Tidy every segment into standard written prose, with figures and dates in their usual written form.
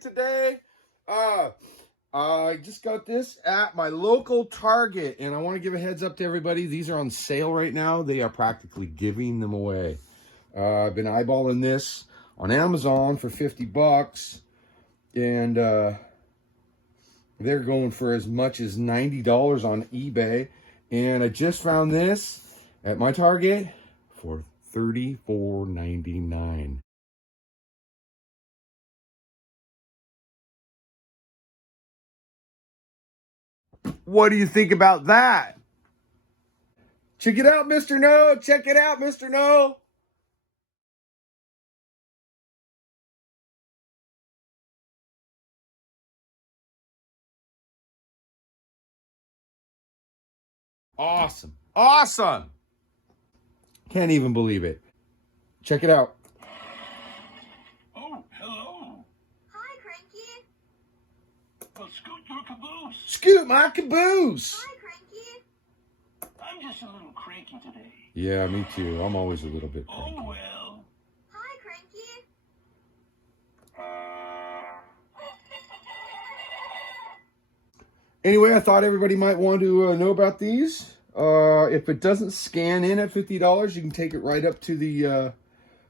today. I just got this at my local Target, and I want to give a heads up to everybody. These are on sale right now. They are practically giving them away. I've been eyeballing this on Amazon for 50 bucks, and they're going for as much as $90 on eBay. And I just found this at my Target for $34.99. What do you think about that? Check it out, Mr. No. Check it out, Mr. No. Awesome. Awesome. Can't even believe it. Check it out. Oh, hello. Hi, Cranky. Well, scoot your caboose. Scoot my caboose. Hi, Cranky. I'm just a little cranky today. Yeah, me too. I'm always a little bit cranky. Oh, well. Hi, Cranky. Anyway, I thought everybody might want to know about these. If it doesn't scan in at $50, you can take it right up to the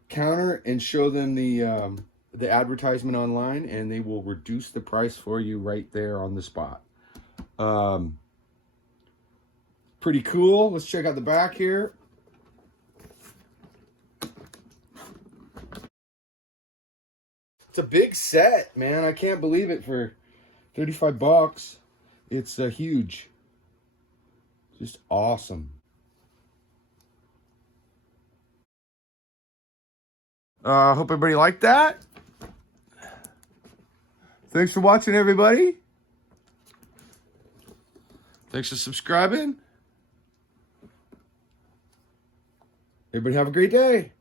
counter and show them the advertisement online, and they will reduce the price for you right there on the spot. Pretty cool. Let's check out the back here. It's a big set, man. I can't believe it for 35 bucks. It's huge. Just awesome. Hope everybody liked that. Thanks for watching, everybody. Thanks for subscribing. Everybody have a great day.